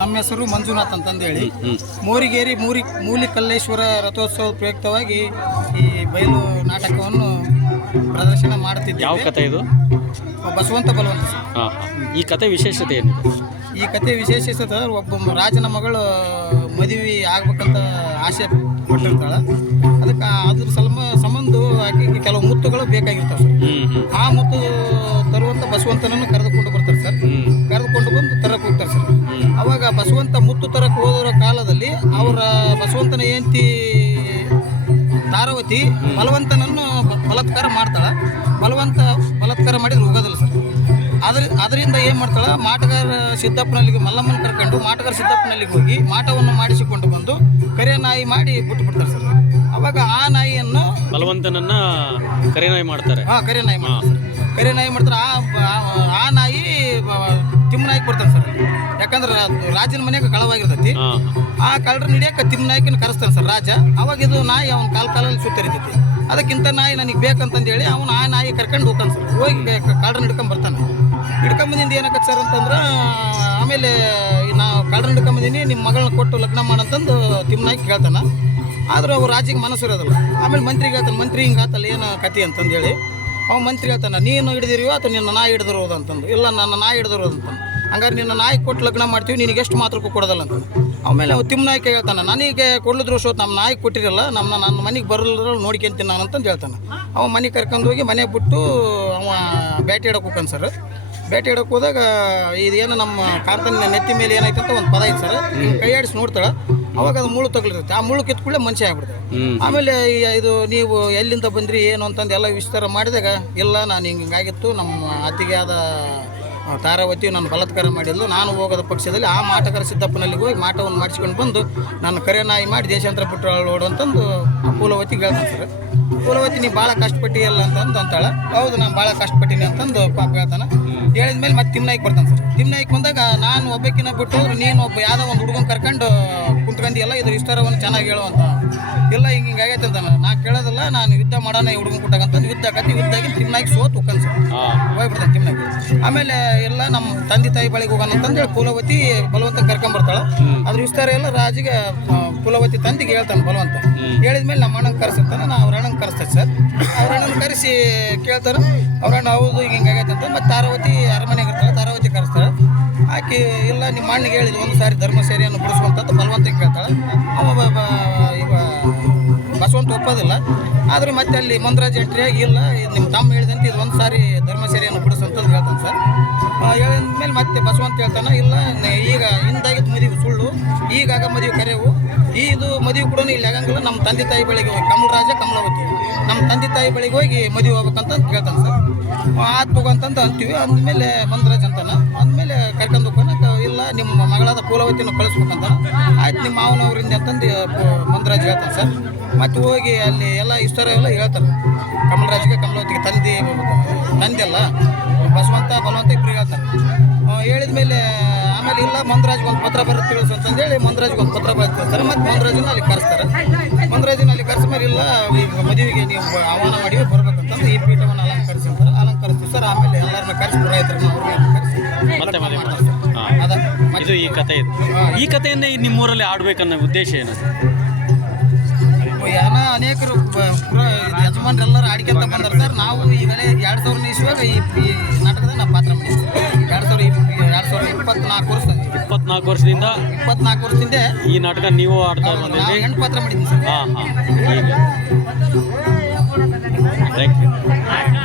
ನಮ್ಮ ಹೆಸರು ಮಂಜುನಾಥ್ ಅಂತಂದೇಳಿ. ಹೇಳಿ ಮೂರಿಗೇರಿ ಮೂರಿ ಮೂಲಿಕಲ್ಲೇಶ್ವರ ರಥೋತ್ಸವ ಪ್ರಯುಕ್ತವಾಗಿ ಈ ಬಯಲು ನಾಟಕವನ್ನು ಪ್ರದರ್ಶನ ಯಾವ ಕಥೆ ಇದು? ಬಸವಂತ ಬಲವಂತ ಸರ್. ಈ ಕತೆ ವಿಶೇಷತೆ ಏನು ಈ ಕತೆ ವಿಶೇಷತೆ ಸರ್ ಒಬ್ಬ ರಾಜನ ಮಗಳು ಮದುವೆ ಆಗ್ಬೇಕಂತ ಆಸೆ ಪಟ್ಟಿರ್ತಾಳೆ. ಅದಕ್ಕೆ ಅದ್ರ ಸಲಮ ಸಂಬಂಧ ಆಕೆಗೆ ಕೆಲವು ಮುತ್ತುಗಳು ಬೇಕಾಗಿರ್ತಾವೆ ಸರ್. ಹ್ಮ್ ಹ್ಮ್. ಆ ಮುತ್ತು ತರುವಂಥ ಬಸವಂತನನ್ನು ಕರೆದುಕೊಂಡು ಮುತ್ತು ತರಕ್ಕೆ ಹೋದರ ಕಾಲದಲ್ಲಿ ಅವರ ಬಸವಂತನ ಜಯಂತಿ ತಾರವತಿ ಬಲವಂತನನ್ನು ಬಲತ್ಕಾರ ಮಾಡ್ತಾಳ. ಬಲವಂತ ಬಲತ್ಕಾರ ಮಾಡಿದ್ರೆ ಹೋಗೋದಿಲ್ಲ ಸರ್. ಅದ್ರ ಅದರಿಂದ ಏನು ಮಾಡ್ತಾಳ? ಮಾಟಗಾರ ಸಿದ್ದಪ್ಪನಲ್ಲಿಗೆ ಮಲ್ಲಮ್ಮನ ಕರ್ಕೊಂಡು ಮಾಟಗಾರ ಸಿದ್ದಪ್ಪನಲ್ಲಿಗೆ ಹೋಗಿ ಮಾಟವನ್ನು ಮಾಡಿಸಿಕೊಂಡು ಬಂದು ಕರೆ ನಾಯಿ ಮಾಡಿ ಬಿಟ್ಟು ಬಿಡ್ತಾರೆ ಸರ್. ಅವಾಗ ಆ ನಾಯಿಯನ್ನು ಬಲವಂತನನ್ನ ಕರೆನಾಯಿ ಮಾಡ್ತಾರೆ. ಹಾಂ ಕರೆ ನಾಯಿ ಮಾಡ್ತಾರೆ ಕರೆ ನಾಯಿ ಮಾಡ್ತಾರೆ. ಆ- ಆ ನಾಯಿ ತಿಮ್ಮನಾಯ್ಕೆ ಬರ್ತಾನೆ ಸರ್ ಯಾಕಂದ್ರೆ ರಾಜನ ಮನೆಗೆ ಕಳವಾಗಿರ್ತೈತಿ. ಆ ಕಳ್ಳರನ್ನ ಹಿಡಿಯಕ್ಕೆ ತಿಮ್ಮನಾಯ್ಕನ ಕರೆಸ್ತಾನೆ ಸರ್ ರಾಜ. ಅವಾಗ ಇದು ನಾಯಿ ಅವ್ನ ಕಾಲ ಕಾಲಲ್ಲಿ ಸುತ್ತರಿತೈತಿ. ಅದಕ್ಕಿಂತ ನಾಯಿ ನನಗೆ ಬೇಕಂತಂದೇಳಿ ಅವನು ಆ ನಾಯಿ ಕರ್ಕೊಂಡು ಹೋಗ್ತಾನೆ ಸರ್. ಹೋಗಿ ಕಳ್ಳರನ್ನ ಹಿಡ್ಕೊಂಡ್ ಬರ್ತಾನೆ. ಹಿಡ್ಕೊಂಬಂದಿಂದ ಏನಕ್ಕೆ ಸರ್ ಅಂತಂದ್ರೆ ಆಮೇಲೆ ನಾ ಕಳ್ಳರನ್ನ ಹಿಡ್ಕೊಂಬಂದಿನಿ ನಿಮ್ಮ ಮಗಳನ್ನ ಕೊಟ್ಟು ಲಗ್ನ ಮಾಡಂತಂದು ತಿಮ್ಮನಾಯ್ಕ ಕೇಳ್ತಾನೆ ಆದರೂ ಅವ್ರು ರಾಜಿಗೆ ಮನಸ್ಸು ಇರೋದಿಲ್ಲ. ಆಮೇಲೆ ಮಂತ್ರಿಗೆ ಹೇಳ್ತಾನೆ ಮಂತ್ರಿ ಹಿಂಗೆ ಆತಲ್ಲ ಏನು ಕತಿ ಅಂತಂದೇಳಿ. ಅವ ಮಂತ್ರಿ ಹೇಳ್ತಾನೆ ನೀನು ಹಿಡಿದಿರಿಯೋ ಅಥವಾ ನಿನ್ನ ನಾಯಿ ಹಿಡಿದಿರೋದು? ಅಂತಂದು. ಇಲ್ಲ ನನ್ನ ನಾಯಿ ಹಿಡಿದಿರೋದು ಅಂತಂದು. ಹಂಗಾರೆ ನಿನ್ನ ನಾಯಿ ಕೊಟ್ಟು ಲಗ್ನ ಮಾಡ್ತೀವಿ ನಿನಗೆ ಎಷ್ಟು ಮಾತ್ರಕ್ಕೂ ಕೊಡೋದಲ್ಲ ಅಂತ. ಆಮೇಲೆ ಅವ ನಾಯಿ ಹೇಳ್ತಾನೆ ನನಗೆ ಕೊಡ್ಲಿದ್ರು ಅಷ್ಟೊತ್ತು ನಮ್ಮ ನಾಯಿ ಕೊಟ್ಟಿರಲ್ಲ ನಮ್ಮ ನನ್ನ ಮನೆಗೆ ಬರಲ್ಲ ನೋಡ್ಕೊಂತೀನಿ ನಾನು ಅಂತಂದು ಹೇಳ್ತಾನೆ. ಅವ ಮನೆಗೆ ಕರ್ಕೊಂಡು ಹೋಗಿ ಮನೆಗೆ ಬಿಟ್ಟು ಅವ ಬೇಟೆ ಇಡಕ್ಕೆ ಹೋಗ್ತಾನೆ ಸರ್. ಬೇಟೆ ಇಡಕ್ಕೆ ಹೋದಾಗ ಇದೇನು ನಮ್ಮ ಕಾರ್ತನ ನೆತ್ತಿ ಮೇಲೆ ಏನಾಯ್ತು ಅಂತ ಒಂದು ಪದ ಐತೆ ಸರ್. ಕೈ ಆಡಿಸಿ ನೋಡ್ತಾಳೆ. ಅವಾಗ ಅದು ಮುಳ್ಳು ತಗಲಿರುತ್ತೆ. ಆ ಮುಳ್ಳು ಕಿತ್ಕೊಳ್ಳೆ ಮನುಷ್ಯ ಆಗ್ಬಿಡ್ತಾರೆ ಹ್ಮ್. ಆಮೇಲೆ ಇದು ನೀವು ಎಲ್ಲಿಂದ ಬಂದ್ರಿ ಏನು ಅಂತಂದು ಎಲ್ಲ ವಿಸ್ತಾರ ಮಾಡಿದಾಗ ಇಲ್ಲ ನಾನು ಹಿಂಗೆ ಹಿಂಗಾಗಿತ್ತು ನಮ್ಮ ಅತಿಗೆ ಆದ ತಾರಾವತಿ ನಾನು ಬಲಾತ್ಕಾರ ಮಾಡಿದ್ಲು ನಾನು ಹೋಗೋದ ಪಕ್ಷದಲ್ಲಿ ಆ ಮಾಟಗಾರ ಸಿದ್ದಪ್ಪನಲ್ಲಿಗೆ ಹೋಗಿ ಮಾಟವನ್ನು ಮಾಡಿಸ್ಕೊಂಡು ಬಂದು ನಾನು ಕರೆ ನಾಯಿ ಮಾಡಿ ದೇಶಾಂತರ ಬಿಟ್ಟು ಓಡು ಅಂತಂದು ಪೂಲವತಿಗೆ ಹೇಳ್ತಾನೆ ಸರ್. ಪೂಲವತಿ ನೀ ಭಾಳ ಕಷ್ಟಪಟ್ಟಿಯಲ್ಲ ಅಂತಂದು ಅಂತಾಳೆ. ಹೌದು, ನಾನು ಭಾಳ ಕಷ್ಟಪಟ್ಟಿನಿ ಅಂತಂದು ಪಾಪ ಹೇಳ್ತಾನೆ. ಹೇಳಿದ್ಮೇಲೆ ಮತ್ತೆ ತಿಮ್ನಾಯ್ಕ್ ಬರ್ತಾನೆ ಸರ್. ತಿಮ್ನಾಯ್ಕ್ ಬಂದಾಗ ನಾನು ಒಬ್ಬಕ್ಕಿನ ಬಿಟ್ಟು ನೀನು ಒಬ್ಬ ಯಾವುದೋ ಒಂದು ಹುಡುಗನ ಕರ್ಕೊಂಡು ಕುಂತ್ಕೊಂಡಿಯಲ್ಲ ಇದ್ರ ವಿಸ್ತಾರವನ್ನು ಚೆನ್ನಾಗಿ ಹೇಳುವಂತ ಇಲ್ಲ ಹಿಂಗೆ ಹಿಂಗೆ ಆಗೈತೆ ಅಂತ ನಾ ಕೇಳೋದಲ್ಲ ನಾನು ಯುದ್ಧ ಮಾಡೋಣ ಈ ಹುಡುಗನ ಅಂತ ಯುದ್ಧ ಕತ್ತಿ ಯುದ್ಧಾಗಿ ತಿಮ್ನಾಯ್ಕ್ ಸೋತ್ ಉಕ್ಕನ್ ಸರ್. ಹೋಗ್ಬಿಡ್ತಾನೆ ತಿಮ್ನಾಯ್ಕ್ ಆಮೇಲೆ ಎಲ್ಲ ನಮ್ಮ ತಂದೆ ತಾಯಿ ಬಳಿಗೆ ಹೋಗೋಣ ಅಂತಂದೇಳಿ ಕುಲವತಿ ಬಲವಂತ ಕರ್ಕೊಂಬರ್ತಾಳೆ. ಅದ್ರ ವಿಸ್ತಾರ ಎಲ್ಲ ರಾಜಿಗೆ ಕುಲವತಿ ತಂದಿಗೆ ಹೇಳ್ತಾನೆ ಬಲವಂತ. ಹೇಳಿದ್ಮೇಲೆ ನಮ್ಮ ಅಣ್ಣನ ಕರೆಸಿರ್ತಾನೆ ನಾ ಅವ್ರ ಅಣ್ಣನ ಕರೆಸ್ತೇನೆ ಸರ್. ಅವ್ರ ಅಣ್ಣನ ಕರೆಸಿ ಕೇಳ್ತಾರೆ. ಅವ್ರ ಅಣ್ಣ ಹೌದು ಹಿಂಗೆ ಆಗೈತೆ ಅಂತ. ಮತ್ತೆ ತಾರಾವತಿ ಆಕೆ ಇಲ್ಲ ನಿಮ್ಮ ಅಣ್ಣಗೆ ಹೇಳಿದ್ವಿ ಒಂದು ಸಾರಿ ಧರ್ಮ ಸೇರಿಯನ್ನು ಬಿಡಿಸುವಂಥದ್ದು ಬಲವಂತ ಕೇಳ್ತಾಳೆ. ಅವ ಬಸವಂತ ಒಪ್ಪೋದಿಲ್ಲ. ಆದರೆ ಮತ್ತೆ ಅಲ್ಲಿ ಮಂದ್ರಾಜ್ ಎಂಟ್ರಿಯಾಗಿ ಇಲ್ಲ. ನಿಮ್ಮ ತಮ್ಮ ಹೇಳಿದಂತೆ ಇದು ಒಂದು ಸಾರಿ ಧರ್ಮ ಸೇರಿಯನ್ನು ಬಿಡಿಸಂತದ್ದು ಹೇಳ್ತಾನೆ ಸರ್. ಹೇಳಿದ್ಮೇಲೆ ಮತ್ತೆ ಬಸವಂತ ಹೇಳ್ತಾನೆ, ಇಲ್ಲ ಈಗ ಹಿಂದಾಗಿದ್ದು ಮದುವೆ ಸುಳ್ಳು, ಈಗಾಗ ಮದುವೆ ಕರೆವು. ಈ ಇದು ಮದುವೆ ಕೂಡ ಇಲ್ಲಿ ಆಗಂಗಿಲ್ಲ. ನಮ್ಮ ತಂದೆ ತಾಯಿ ಬಳಿಗೆ ಹೋಗಿ ಕಮಲರಾಜ ಕಮಲಾವತಿ. ನಮ್ಮ ತಂದೆ ತಾಯಿ ಬಳಿಗೆ ಹೋಗಿ ಮದುವೆ ಹೋಗ್ಬೇಕಂತ ಕೇಳ್ತಾನೆ ಸರ್. ಆತ್ ಹೋಗಂತಂದು ಅಂತೀವಿ. ಅಂದಮೇಲೆ ಮಂದ್ರಾಜ್ ಅಂತಾನೆ. ಅಂದಮೇಲೆ ಕರ್ಕೊಂಡು ಹೋಗೋಣ ಇಲ್ಲ, ನಿಮ್ಮ ಮಗಳಾದ ಪೂಲವತಿನ ಕಳಿಸ್ಬೇಕಂತ ಆಯ್ತು, ನಿಮ್ಮ ಮಾವನವರಿಂದ ಅಂತಂದು ಮಂದ್ರಾಜ್ ಹೇಳ್ತಾನೆ ಸರ್. ಮತ್ತೆ ಹೋಗಿ ಅಲ್ಲಿ ಎಲ್ಲ ಇಷ್ಟರ ಎಲ್ಲ ಹೇಳ್ತಾರೆ. ಕಮಲರಾಜ್ಗೆ ಕಮಲಾವತಿಗೆ ತಂದಿ ತಂದೆ ಅಲ್ಲ ಬಸವಂತ ಬಲವಂತ ಇಬ್ಬರು ಹೇಳ್ತಾರೆ. ಹೇಳಿದ ಮೇಲೆ ಆಮೇಲೆ ಇಲ್ಲ ಮಂದ್ರಾಜ್ಗೆ ಒಂದು ಪತ್ರ ಬರುತ್ತೆ ತಿಳಿಸು ಅಂತಂದೇಳಿ ಮಂದ್ರಾಜ್ಗೆ ಒಂದು ಪತ್ರ ಬರುತ್ತೆ ಸರ್. ಮತ್ತೆ ಮಂದ್ರಾಜಿನ ಅಲ್ಲಿ ಕರೆಸ್ತಾರೆ. ಮಂದ್ರಾಜಿನ ಅಲ್ಲಿ ಕರೆಸ ಮೇಲೆ ಇಲ್ಲ ಈಗ ಮದುವೆಗೆ ನೀವು ಆಹ್ವಾನ ಮಾಡಿ ಬರ್ಬೇಕಂತಂದು ಈ ಪೀಠವನ್ನು ಅಲಂಕರಿಸಿರ್ತಾರೆ ಅಲಂಕರಿಸ್ತಾರೆ ಆಮೇಲೆ ಎಲ್ಲರನ್ನ ಕರೆಸಿ ಕರೆಸಿ ಮತ್ತೆ ಮಾಡ್ತಾರೆ ಇದು ಈ ಕಥೆ ಇದೆ. ಈ ಕಥೆಯನ್ನೇ ನಿಮ್ಮೂರಲ್ಲಿ ಆಡ್ಬೇಕನ್ನೋ ಉದ್ದೇಶ ಏನು? ಏನ ಅನೇಕರು ಯಜಮಾನ್ರೆಲ್ಲರೂ ಆಡ್ಕೊಂತ ಬಂದಾರ. ಸರ್ ನಾವು ಈಗಲೇ ಎರಡು ಸಾವಿರ ಇಸ್ವಾಗ ಈ ನಾಟಕದ ನಾವು ಪಾತ್ರ ಮಾಡಿದ್ವಿ ಎರಡು ಸಾವಿರ ಎರಡು ಸಾವಿರ ಇಪ್ಪತ್ನಾಲ್ಕು ವರ್ಷ. ಇಪ್ಪತ್ನಾಲ್ಕು ವರ್ಷದಿಂದ ಇಪ್ಪತ್ನಾಲ್ಕು ವರ್ಷದಿಂದ ಈ ನಾಟಕ ನೀವು ಆಡ್ತಾ ಬಂದಿದ್ದೀವಿ ಬಂದಿದ್ರಿ ಹೆಣ್ಣು ಪಾತ್ರ ಮಾಡಿದ್ದೀನಿ ಸರ್. ಹಾ ಹಾ. Thank you